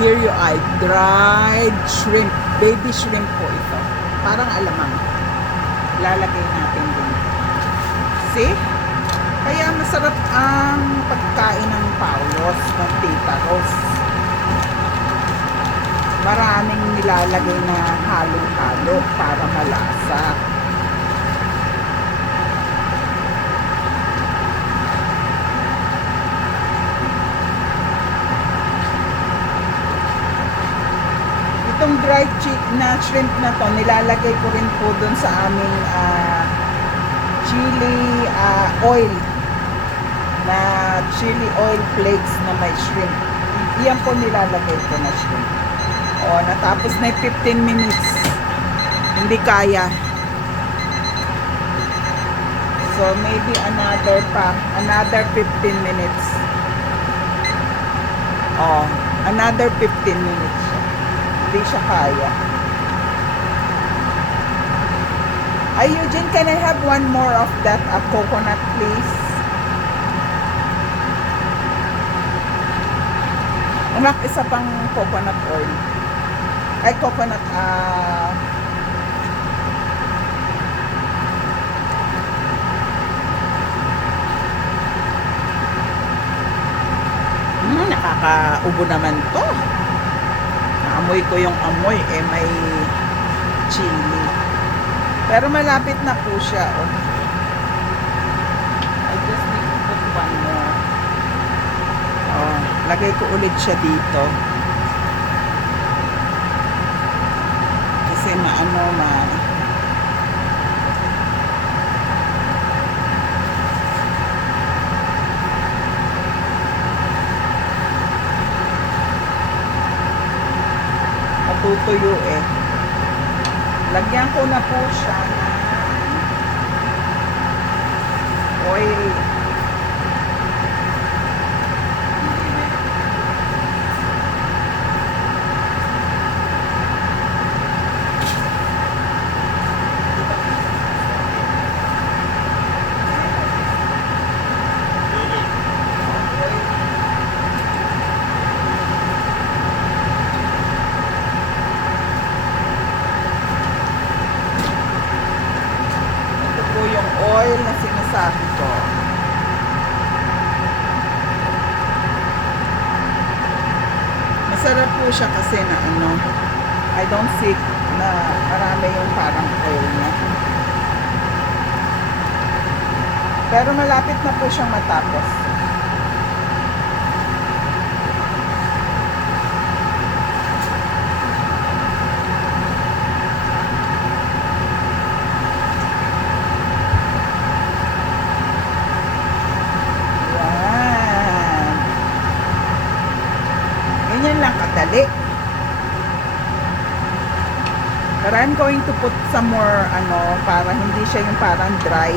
here you are, dried shrimp. Baby shrimp po ito. Parang alamang. Lalagay natin din. See? Kaya masarap ang pagkain ng Paulos, ng Tita Rose. Maraming nilalagay na halo-halo para malasa. Itong dried na shrimp na to, nilalagay ko rin po dun sa aming chili oil, na chili oil flakes na may shrimp. Iyan po nilalagay ko na shrimp. O, natapos na 15 minutes. Hindi kaya. So, maybe another 15 minutes. O, another 15 minutes. Hindi siya kaya. Ay, Eugene, can I have one more of that coconut, please? Anak, isa pang coconut oil. Ay, coconut, nakakaubo naman to. Naamoy ko yung amoy, may chili. Pero malapit na po siya, oh. I just need to put one more. Oh, lagay ko ulit siya dito. Kasi matutuyo eh. Lagyan ko na po siya ng oil. Oil na sinasabi ko. Masarap po siya kasi na I don't see na marami yung parang oil niya. Pero malapit na po siyang matapos. Ganyan lang kadali. But I'm going to put some more para hindi siya yung parang dry.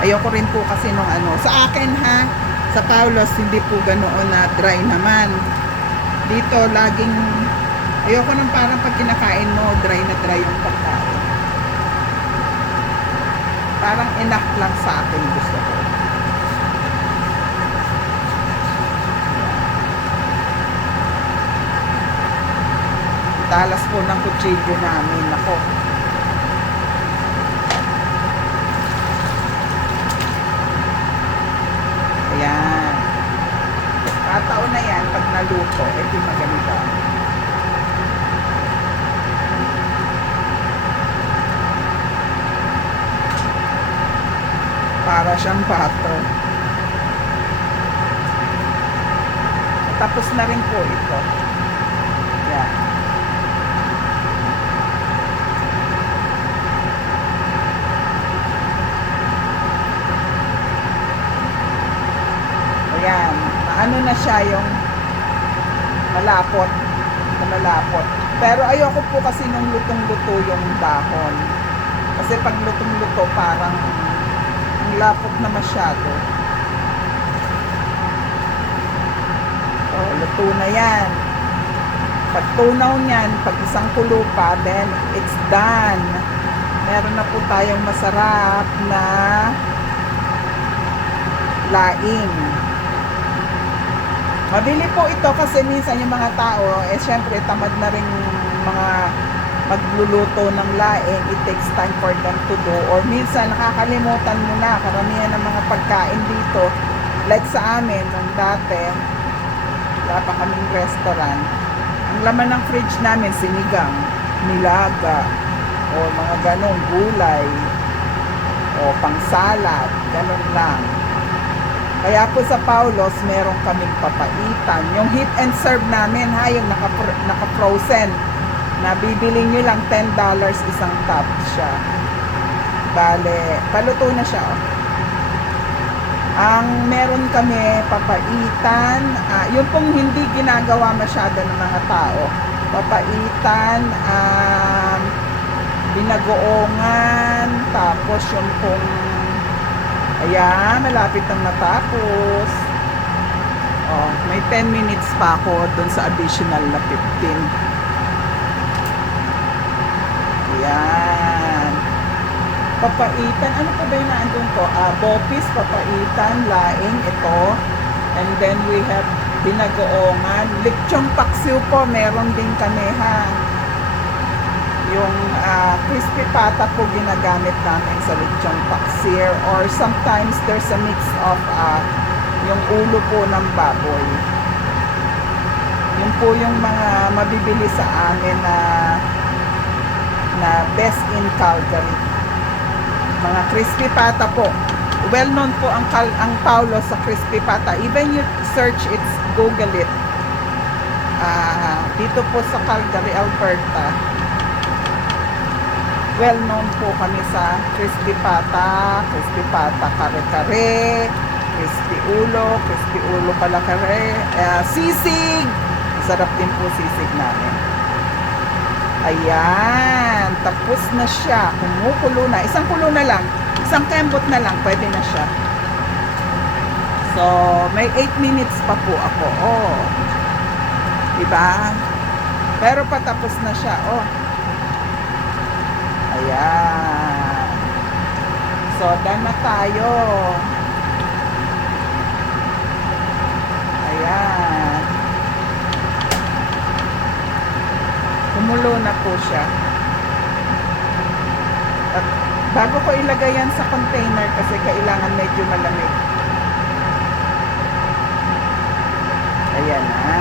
Ayoko rin po kasi nung sa akin ha, sa Paulos hindi po ganoon na dry naman. Dito laging ayoko nung parang pag kinakain mo dry na dry yung pagkain. Parang enough lang sa akin gusto ko. Talas po ng kutsilyo namin. Ako. Ayan. Kataon na yan pag naluto. Ito yung maganda. Para siyang butter. Tapos na rin po ito. Ayan. Ayan, maano na siya yung malapot. Pero ayoko po kasi nung lutong-luto yung dahon. Kasi pag lutong-luto parang ang lapot na masyado. So, luto na yan. Pag tunaw niyan, pag isang kulo pa, then it's done. Meron na po tayong masarap na laing. Mabili po ito kasi minsan yung mga tao, syempre tamad na rin mga magluluto ng laing. It takes time for them to do. Or minsan nakakalimutan mo na karamihan ng mga pagkain dito. Like sa amin, nung dati, wala pa kaming restaurant. Ang laman ng fridge namin, sinigang, nilaga, o mga ganong gulay, o pang-salad, ganon lang. Kaya po sa Paulos, meron kaming papaitan. Yung heat and serve namin, yung naka-frozen. Na bibiling nyo lang $10 isang tub siya. Bale, paluto na siya. Oh. Ang meron kami papaitan, yung pong hindi ginagawa masyado ng mga tao. Papaitan, binagoongan, tapos yung pong ayan, malapit nang matapos. Oh, may 10 minutes pa ako dun sa additional na 15. Ayan. Papaitan. Ano pa ba yung naandun ko? Bopis, papaitan, laing, ito. And then we have binagoongan. Lechong paksiw po, meron din kami ha. Yung crispy pata po ginagamit namin sa lechong paksiw. Or sometimes there's a mix of yung ulo po ng baboy. Yun po yung mga mabibili sa amin na best in Calgary. Mga crispy pata po. Well known po ang Paulo sa crispy pata. Even you search it, Google it. Dito po sa Calgary, Alberta. Well known po kami sa crispy pata kare-kare, crispy ulo pala kare, sisig. Masarap din po sisig namin. Ayan, tapos na siya. Kumukulo na. Isang kulo na lang. Isang kembot na lang. Pwede na siya. So, may 8 minutes pa po ako. Oh. Diba? Pero patapos na siya. Oh. Ayan. So, done na tayo. Ayan. Kumulo na po siya. At bago ko ilagay yan sa container kasi kailangan medyo malamig. Ayan na.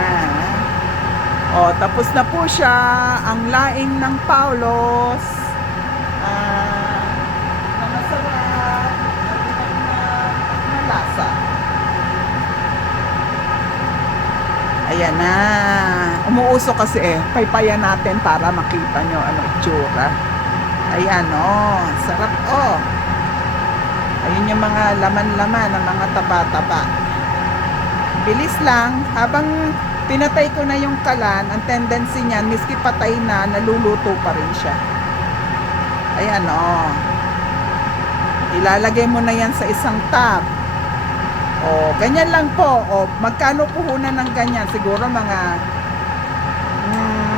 O, tapos na po siya. Ang laing ng Paulos. Na masarap. Na lasa. Ayan na. Umuusok kasi paypayan natin para makita nyo ano itsura. Ayan sarap Ayun yung mga laman-laman ng mga taba-taba. Bilis lang. Habang pinatay ko na yung kalan, ang tendency niyan, miski patay na, naluluto pa rin siya. Ayan Ilalagay mo na yan sa isang tub. Ganyan lang po. Magkano puhunan ng ganyan? Siguro mga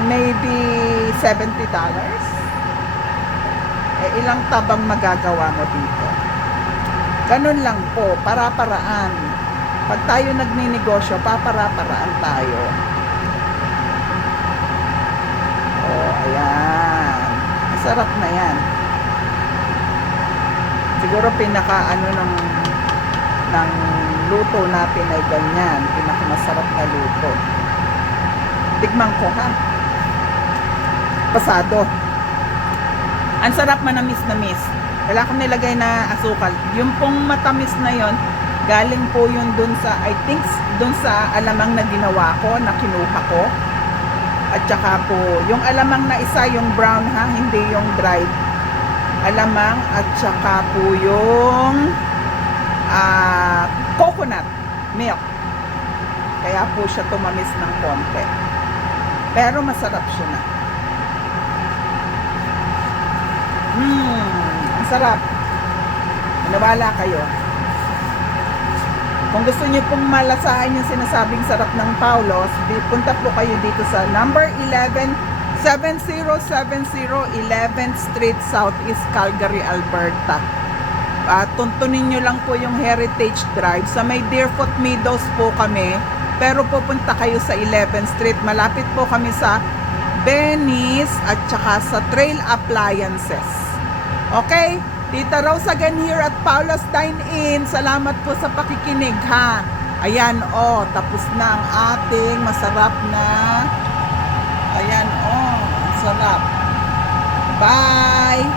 maybe $70. Ilang tabang magagawa mo dito? Ganun lang po. Para-paraan. Pag tayo nagninegosyo, para-paraan tayo. Ayan. Masarap na yan. Siguro pinaka ng luto natin ay ganyan. Pinakamasarap na luto. Tikman ko ha. Pasado. Ang sarap, manamis-namis. Wala akong nilagay na asukal. Yung pong matamis na yon, galing po yun dun sa, I think, dun sa alamang na ginawa ko, na kinuha ko. At saka po, yung alamang na isa, yung brown ha, hindi yung dried. Alamang at saka po yung coconut milk. Kaya po siya tumamis ng konti. Pero masarap siya na. Ang sarap. Maniwala kayo. Kung gusto niyo pong malasahan yung sinasabing sarap ng Paulos, punta po kayo dito sa number 7070 11th Street, Southeast Calgary, Alberta. Tuntunin nyo lang po yung Heritage Drive. Sa may Deerfoot Meadows po kami. pero pupunta kayo sa 11th Street. Malapit po kami sa Venice at saka sa Trail Appliances. Okay? Tita Rose again here at Paula's Dine-In. Salamat po sa pakikinig ha. Ayan tapos na ang ating masarap na. Ayan sarap. Bye!